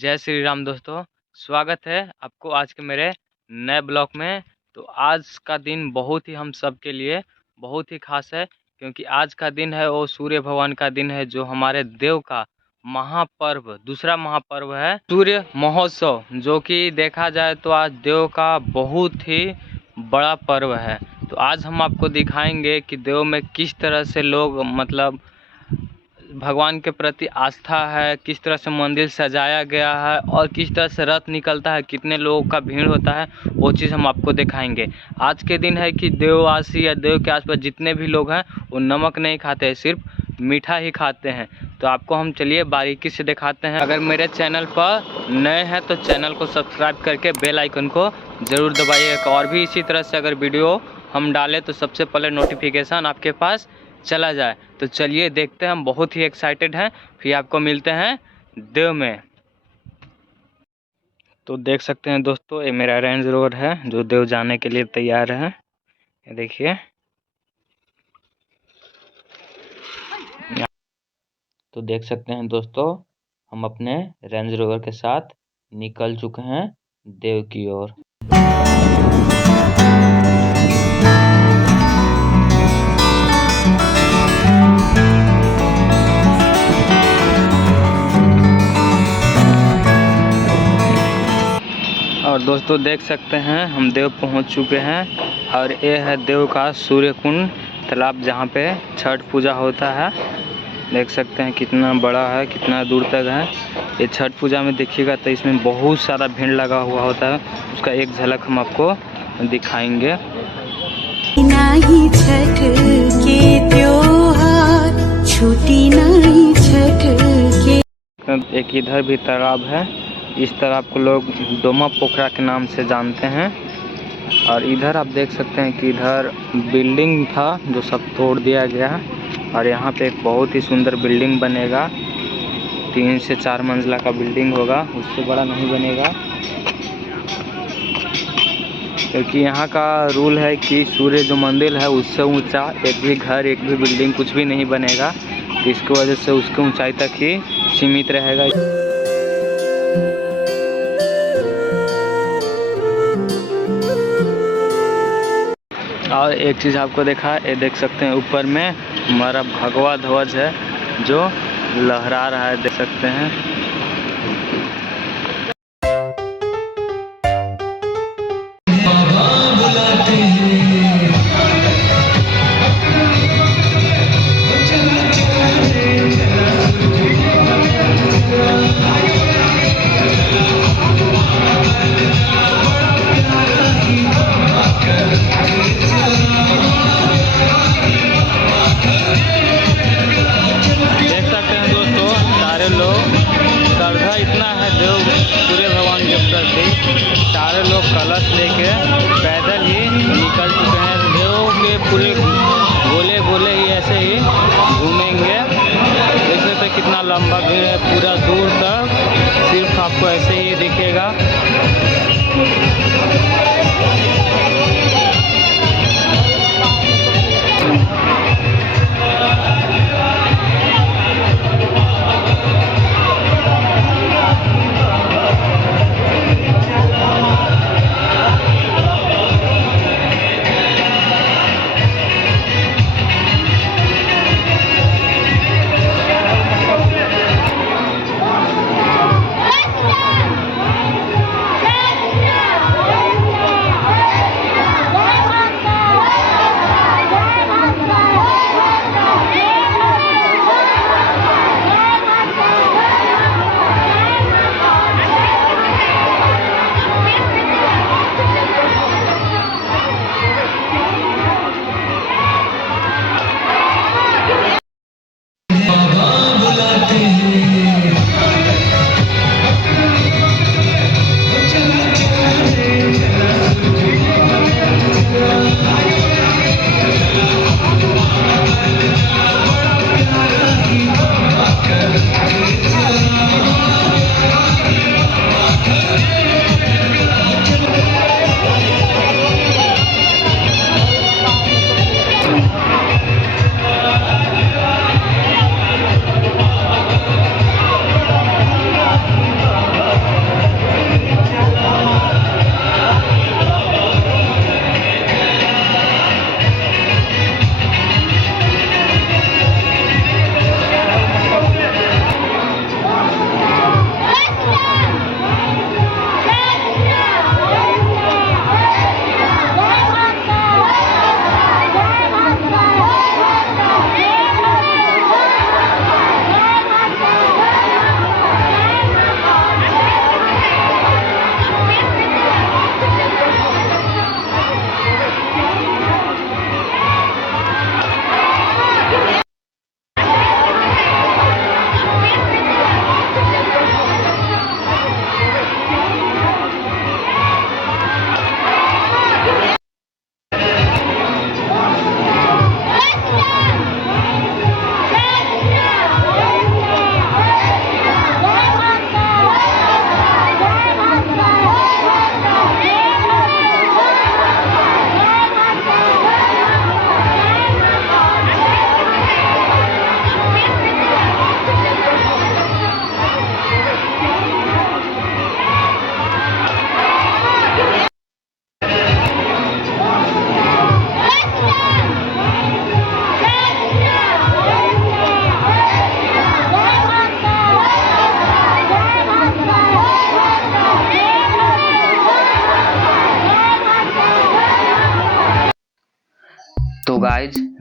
जय श्री राम दोस्तों, स्वागत है आपको आज के मेरे नए ब्लॉग में। तो आज का दिन बहुत ही हम सब के लिए बहुत ही खास है, क्योंकि आज का दिन है वो सूर्य भगवान का दिन है, जो हमारे देव का महापर्व, दूसरा महापर्व है सूर्य महोत्सव, जो कि देखा जाए तो आज देव का बहुत ही बड़ा पर्व है। तो आज हम आपको दिखाएंगे कि देव में किस तरह से लोग भगवान के प्रति आस्था है, किस तरह से मंदिर सजाया गया है और किस तरह से रथ निकलता है, कितने लोगों का भीड़ होता है, वो चीज़ हम आपको दिखाएंगे। आज के दिन है कि देववासी या देव के आसपास जितने भी लोग हैं वो नमक नहीं खाते हैं, सिर्फ मीठा ही खाते हैं। तो आपको हम चलिए बारीकी से दिखाते हैं। अगर मेरे चैनल पर नए हैं तो चैनल को सब्सक्राइब करके बेल आइकन को ज़रूर दबाइएगा, और भी इसी तरह से अगर वीडियो हम डालें तो सबसे पहले नोटिफिकेशन आपके पास चला जाए। तो चलिए देखते हैं, हम बहुत ही एक्साइटेड हैं। फिर आपको मिलते हैं देव में। तो देख सकते हैं दोस्तों, ये मेरा रेंज रोवर है जो देव जाने के लिए तैयार है। ये देखिए, तो देख सकते हैं दोस्तों, हम अपने रेंज रोवर के साथ निकल चुके हैं देव की ओर। और दोस्तों देख सकते हैं हम देव पहुंच चुके हैं, और ये है देव का सूर्य कुंड तालाब, जहां पे छठ पूजा होता है। देख सकते हैं कितना बड़ा है, कितना दूर तक है। ये छठ पूजा में देखिएगा तो इसमें बहुत सारा भीड़ लगा हुआ होता है, उसका एक झलक हम आपको दिखाएंगे। नहीं छठ के त्योहार छूटी नहीं छठ के। एक इधर भी तालाब है, इस तालाब को लोग डोमा पोखरा के नाम से जानते हैं। और इधर आप देख सकते हैं कि इधर बिल्डिंग था जो सब तोड़ दिया गया, और यहाँ पे एक बहुत ही सुंदर बिल्डिंग बनेगा। 3 से 4 मंजिला का बिल्डिंग होगा, उससे बड़ा नहीं बनेगा, क्योंकि यहाँ का रूल है कि सूर्य जो मंदिर है उससे ऊंचा एक भी घर, एक भी बिल्डिंग कुछ भी नहीं बनेगा। तो इसकी वजह से उसकी ऊंचाई तक ही सीमित रहेगा। और एक चीज़ आपको देखा, ये देख सकते हैं ऊपर में हमारा भगवा ध्वज है जो लहरा रहा है, देख सकते हैं। श्रद्धा इतना है देव सूर्य भगवान के प्रति, सारे लोग कलश लेके पैदल ही निकल चुके हैं। देव के पूरे गोले गोले ही ऐसे ही घूमेंगे। देख सकते हैं कितना लंबा भीड़ है, पूरा दूर तक सिर्फ आपको ऐसे ही दिखेगा।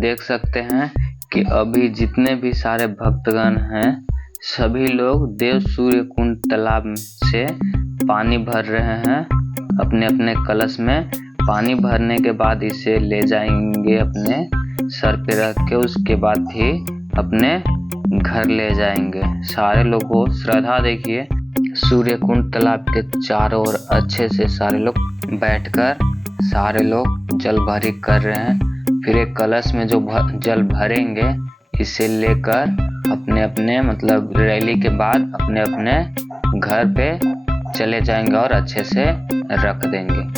देख सकते हैं कि अभी जितने भी सारे भक्तगण हैं सभी लोग देव सूर्य कुंड तालाब से पानी भर रहे हैं। अपने अपने कलश में पानी भरने के बाद इसे ले जाएंगे अपने सर पे रख के, उसके बाद भी अपने घर ले जाएंगे। सारे लोगों श्रद्धा देखिए, सूर्य कुंड तालाब के चारों ओर अच्छे से सारे लोग बैठकर सारे लोग जल भरी कर रहे हैं। फिर एक कलश में जो जल भरेंगे इसे लेकर अपने अपने मतलब रैली के बाद अपने अपने घर पे चले जाएंगे और अच्छे से रख देंगे।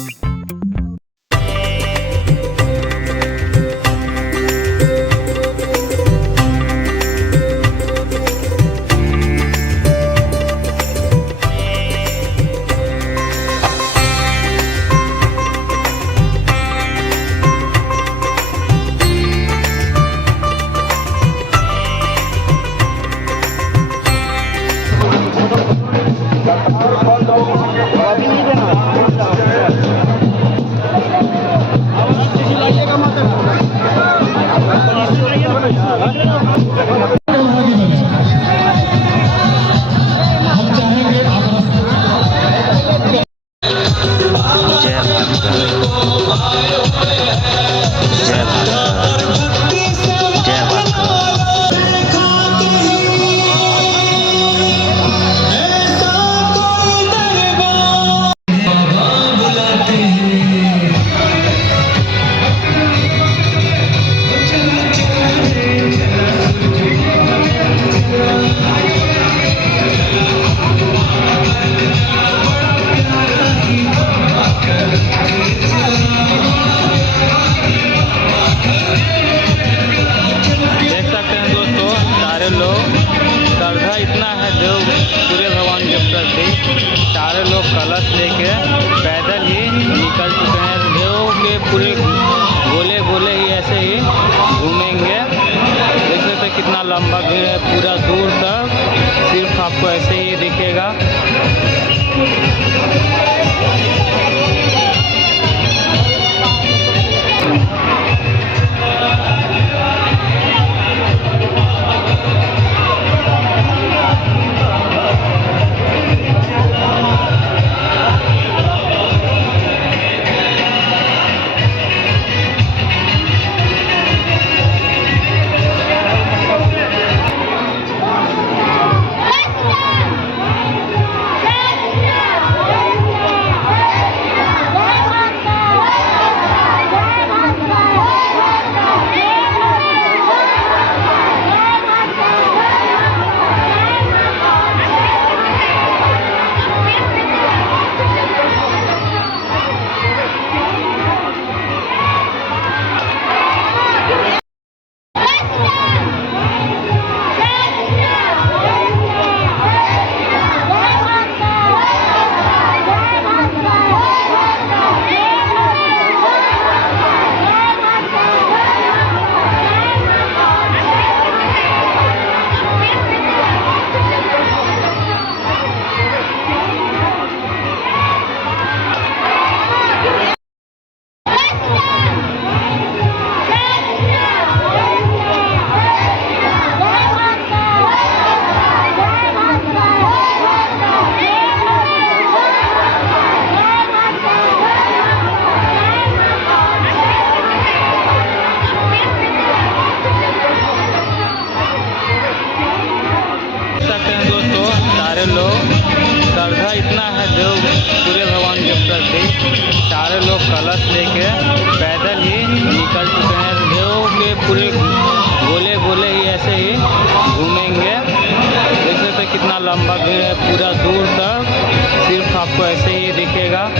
सारे लोग कलश लेके पैदल ही निकल चुके हैं। देव के पूरे गोले गोले ही ऐसे ही घूमेंगे। देख सकते कितना लंबा भीड़ है, पूरा दूर तक सिर्फ आपको ऐसे ही दिखेगा। सारे लोग श्रद्धा इतना है देव सूर्य भगवान के प्रति, सारे लोग कलश लेके पैदल ही निकल चुके हैं। देव के पूरे गोले गोले ही ऐसे ही घूमेंगे। देख सकते कितना लंबा भीड़ है, पूरा दूर तक सिर्फ आपको ऐसे ही दिखेगा।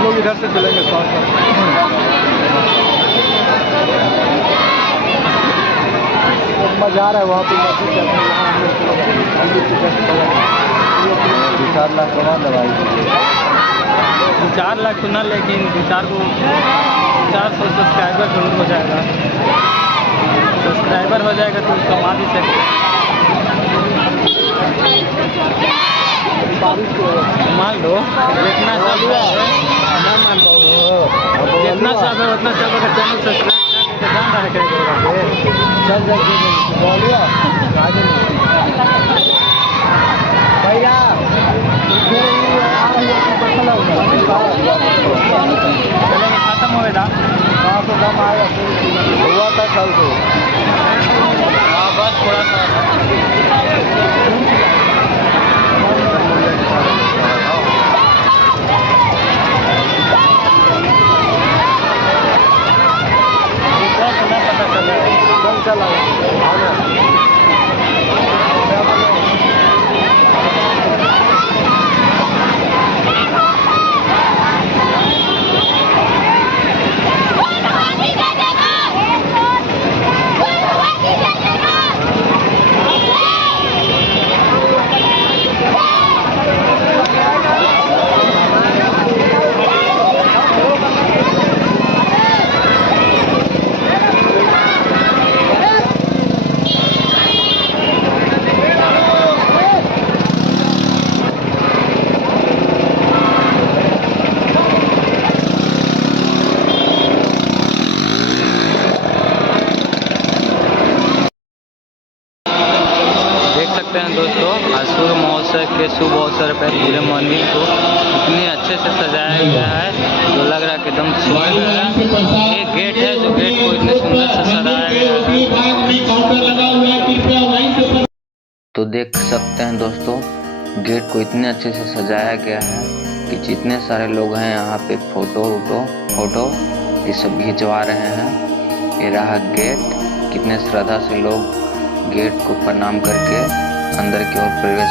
लोग इधर से चलेंगे मजा आ रहा है वहाँ पे। 4 लाख कमा दवाई 4 लाख तो ना, लेकिन 400 सब्सक्राइबर जरूर हो जाएगा। सब्सक्राइबर हो जाएगा तो कमा भी सकते। मान लो जितना सब है, जितना सब है उतना सब अगर चैनल सब्सक्राइब करके जान रहा है भैया खत्म हो गया हुआ था कल को। हाँ बस थोड़ा सा चला हैं दोस्तों, असुर महोत्सव के शुभ अवसर पर पूरे मंदिर को इतने अच्छे से सजाया गया है जो लग रहा है कि एकदम सुंदर है। एक गेट है जो गेट को इतने सुंदर से सजाया गया है। तो देख सकते हैं दोस्तों, गेट को इतने अच्छे से सजाया गया है कि जितने सारे लोग हैं यहाँ पे फोटो ये सब खिंचवा रहे हैं। ये रहा गेट, कितने श्रद्धा से लोग गेट को प्रणाम करके अंदर की ओर प्रवेश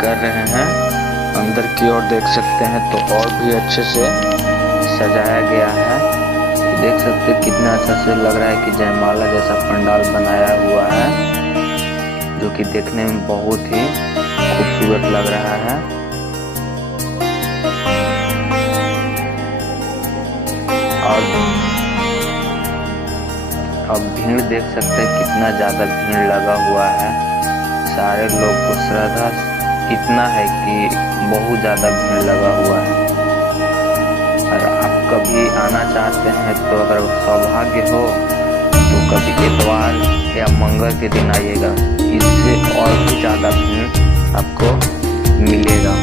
कर रहे हैं। अंदर की ओर देख सकते हैं तो और भी अच्छे से सजाया गया है। देख सकते हैं कितना अच्छा से लग रहा है कि जयमाला जैसा पंडाल बनाया हुआ है, जो कि देखने में बहुत ही खूबसूरत लग रहा है। और अब भीड़ देख सकते हैं कितना ज़्यादा भीड़ लगा हुआ है। सारे लोग को श्रद्धा इतना है कि बहुत ज़्यादा भीड़ लगा हुआ है। और आप कभी आना चाहते हैं तो अगर सौभाग्य हो तो कभी इतवार या मंगल के दिन आइएगा, इससे और भी ज़्यादा भीड़ आपको मिलेगा।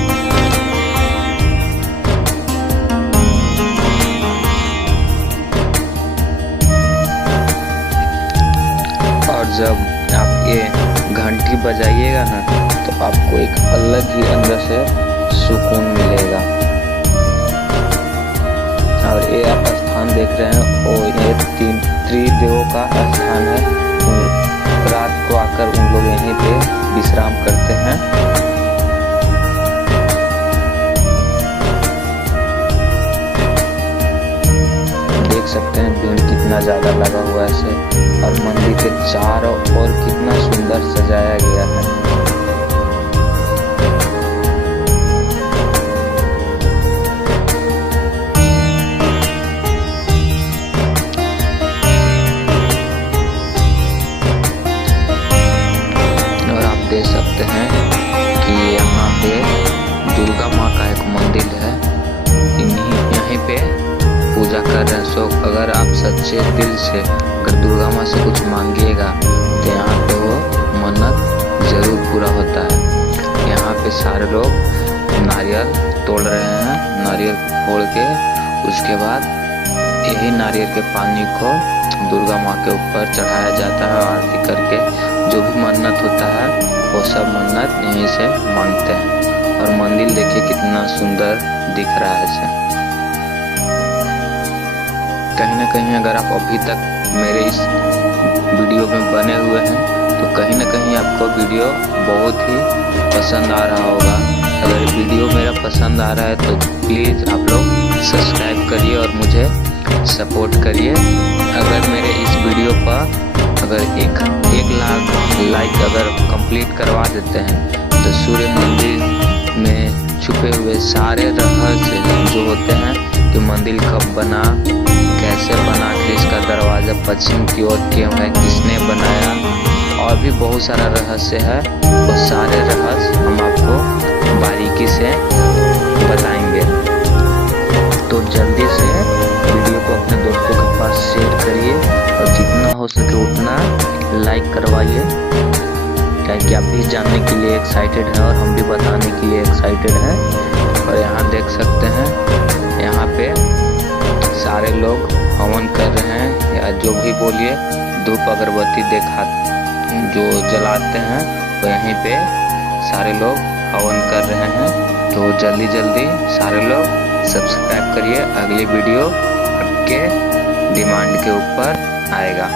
और जब आप ये घंटी बजाइएगा ना तो आपको एक अलग ही अंदर से सुकून मिलेगा। और ये आप स्थान देख रहे हैं वो ये त्रिदेवों का स्थान है। रात को आकर उन लोग यहीं पे विश्राम करते हैं। देख सकते हैं भीड़ कितना ज़्यादा लगा हुआ है इसे। और मंदिर के चारों ओर कितना सुंदर सजाया गया है। और आप देख सकते हैं कि यहाँ पे दुर्गा माँ का एक मंदिर है, यहीं पे पूजा कर रहे हैं। सो अगर आप सच्चे दिल से अगर दुर्गा माँ से कुछ मांगिएगा तो यहाँ पे वो मन्नत जरूर पूरा होता है। यहाँ पे सारे लोग नारियल तोड़ रहे हैं। नारियल फोड़ के उसके बाद यही नारियल के पानी को दुर्गा माँ के ऊपर चढ़ाया जाता है। आरती करके जो भी मन्नत होता है वो सब मन्नत यहीं से मांगते हैं। और मंदिर देखिए कितना सुंदर दिख रहा है इसे। कहीं ना कहीं अगर आप अभी तक मेरे इस आपको वीडियो बहुत ही पसंद आ रहा होगा। अगर वीडियो मेरा पसंद आ रहा है तो प्लीज़ आप लोग सब्सक्राइब करिए और मुझे सपोर्ट करिए। अगर मेरे इस वीडियो पर अगर एक लाख लाइक अगर कंप्लीट करवा देते हैं तो सूर्य मंदिर में छुपे हुए सारे रहस्य जो होते हैं कि मंदिर कब बना, कैसे बना, किसका दरवाज़ा पश्चिम की ओर क्यों है, किसने बनाया, और भी बहुत सारा रहस्य है। वो सारे रहस्य हम आपको बारीकी से बताएंगे। तो जल्दी से वीडियो को अपने दोस्तों के पास शेयर करिए और जितना हो सके उतना लाइक करवाइए, ताकि आप भी जानने के लिए एक्साइटेड हैं और हम भी बताने के लिए एक्साइटेड हैं। और यहाँ देख सकते हैं, यहाँ पे सारे लोग हवन कर रहे हैं या जो भी बोलिए, धूप अगरबत्ती देखा जो जलाते हैं तो यहीं पे सारे लोग हवन कर रहे हैं। तो जल्दी जल्दी सारे लोग सब्सक्राइब करिए, अगली वीडियो आपके डिमांड के ऊपर आएगा।